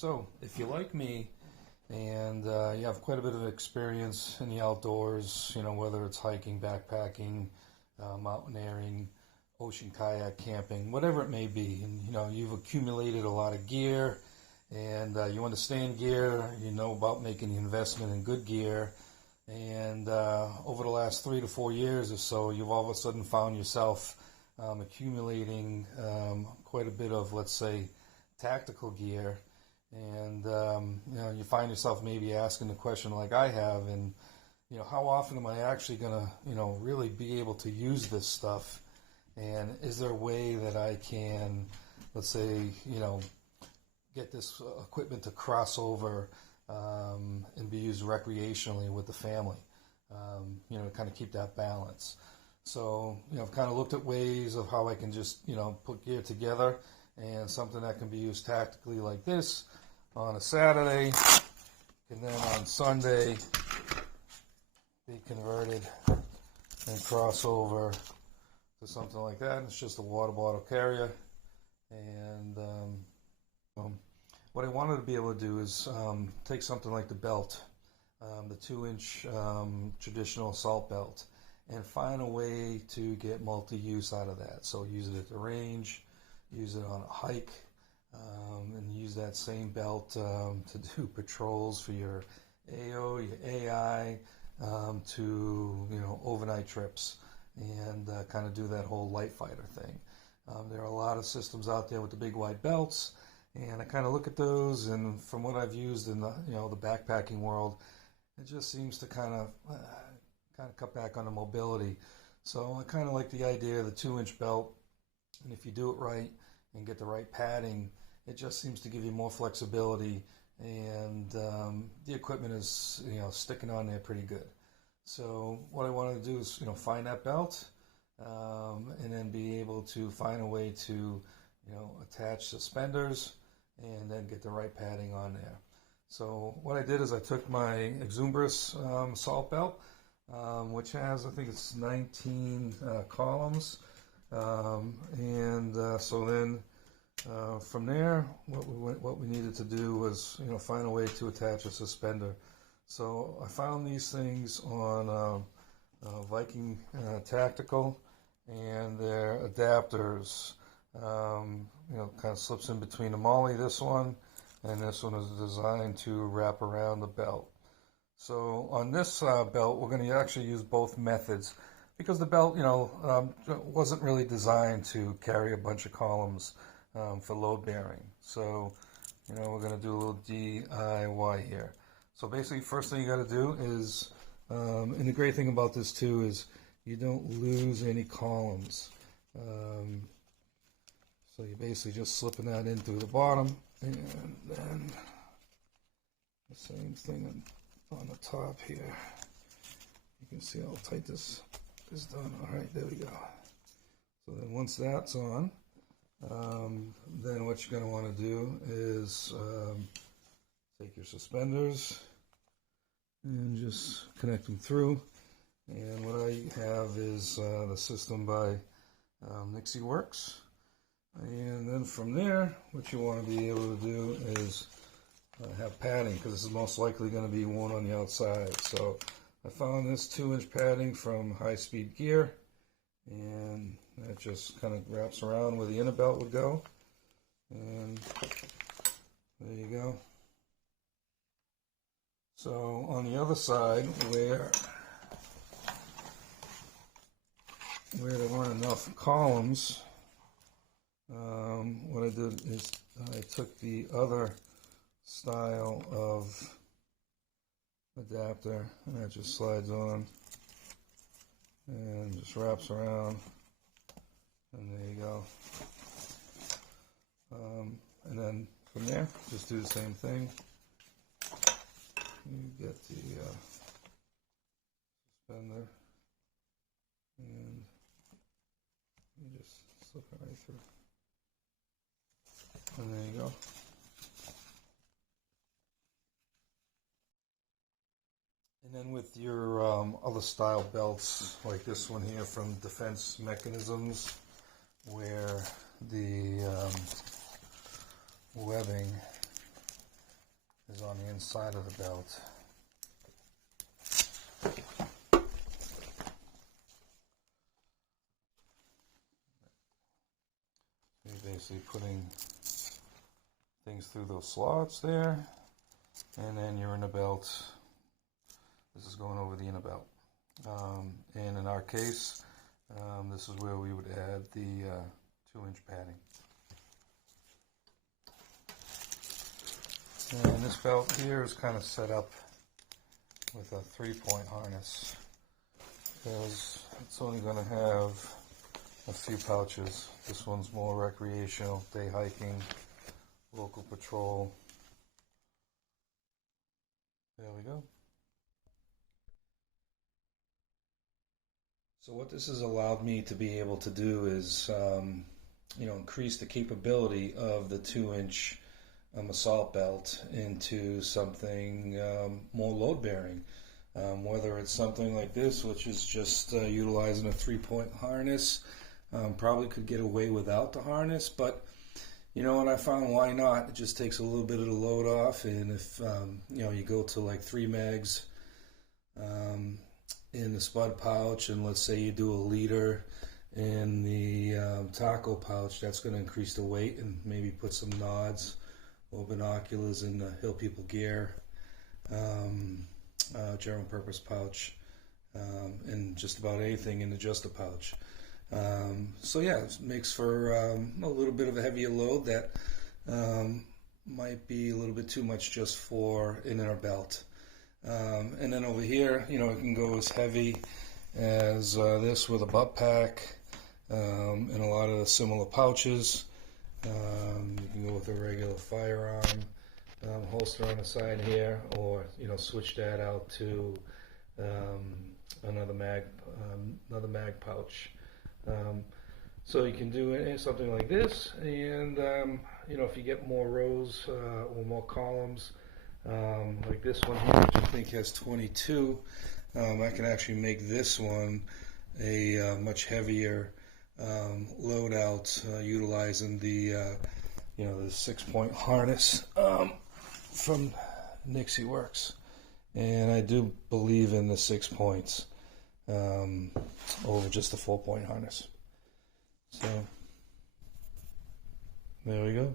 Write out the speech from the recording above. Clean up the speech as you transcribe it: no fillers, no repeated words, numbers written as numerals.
So, if you like me and you have quite a bit of experience in the outdoors, whether it's hiking, backpacking, mountaineering, ocean kayak camping, whatever it may be, and you've accumulated a lot of gear and you understand gear, you know about making the investment in good gear, and over the last 3 to 4 years or so, you've all of a sudden found yourself accumulating quite a bit of, let's say, tactical gear. And you find yourself maybe asking the question like I have, and how often am I actually going to really be able to use this stuff, and is there a way that I can, let's say, get this equipment to cross over and be used recreationally with the family, to kind of keep that balance. So I've kind of looked at ways of how I can just put gear together, and something that can be used tactically like this on a Saturday, and then on Sunday be converted and cross over to something like that. It's just a water bottle carrier. And what I wanted to be able to do is take something like the belt, the 2-inch traditional assault belt, and find a way to get multi-use out of that. So use it at the range, use it on a hike, and use that same belt to do patrols for your AO, your AI, to overnight trips, and kind of do that whole light fighter thing. There are a lot of systems out there with the big wide belts, and I kind of look at those, and from what I've used in the the backpacking world, it just seems to kind of cut back on the mobility. So I kind of like the idea of the 2-inch belt, and if you do it right and get the right padding, it just seems to give you more flexibility, and the equipment is sticking on there pretty good. So what I wanted to do is find that belt, and then be able to find a way to attach suspenders and then get the right padding on there. So what I did is I took my Umbris assault belt, which has, I think it's 19 columns, and so then from there, what we needed to do was find a way to attach a suspender. So I found these things on Viking Tactical, and they're adapters. Kind of slips in between the molly, this one, and this one is designed to wrap around the belt. So on this belt, we're going to actually use both methods, because the belt, wasn't really designed to carry a bunch of columns for load bearing. So, we're going to do a little DIY here. So basically, first thing you got to do is, and the great thing about this too is you don't lose any columns. So you're basically just slipping that in through the bottom, and then the same thing on the top here. You can see how tight this is done. All right, there we go. So then once that's on, then what you're going to want to do is take your suspenders and just connect them through. And what I have is the system by Nixieworks. And then from there, what you want to be able to do is have padding, because this is most likely going to be worn on the outside. So I found this 2-inch padding from High Speed Gear, and that just kind of wraps around where the inner belt would go, and there you go. So on the other side, where there weren't enough columns, what I did is I took the other style of adapter, and that just slides on and just wraps around, and there you go. And then from there, just do the same thing. You get the suspender, and you just slip it right through, and there you go. And then with your other style belts, like this one here from Defense Mechanisms, where the webbing is on the inside of the belt. You're basically putting things through those slots there, and then your inner belt. This is going over the inner belt. And in our case, this is where we would add the 2-inch padding. And this belt here is kind of set up with a 3-point harness, because it's only going to have a few pouches. This one's more recreational, day hiking, local patrol. There we go. So what this has allowed me to be able to do is, increase the capability of the 2-inch assault belt into something more load-bearing. Whether it's something like this, which is just utilizing a 3-point harness, probably could get away without the harness, but you know what, I found, why not? It just takes a little bit of the load off, and if you go to like 3 megs in the SPUD pouch, and let's say you do a liter in the taco pouch, that's going to increase the weight and maybe put some nods or binoculars in the Hill People gear, general purpose pouch, and just about anything in the just a pouch. So yeah, it makes for a little bit of a heavier load that might be a little bit too much just for an inner belt. And then over here, it can go as heavy as this with a butt pack, and a lot of the similar pouches. You can go with a regular firearm holster on the side here, or switch that out to another mag pouch. So you can do something like this, and if you get more rows or more columns, like this one here, which I think has 22, I can actually make this one a much heavier loadout, utilizing the the 6-point harness from Nixieworks, and I do believe in the 6 points over just the 4-point harness. So there we go.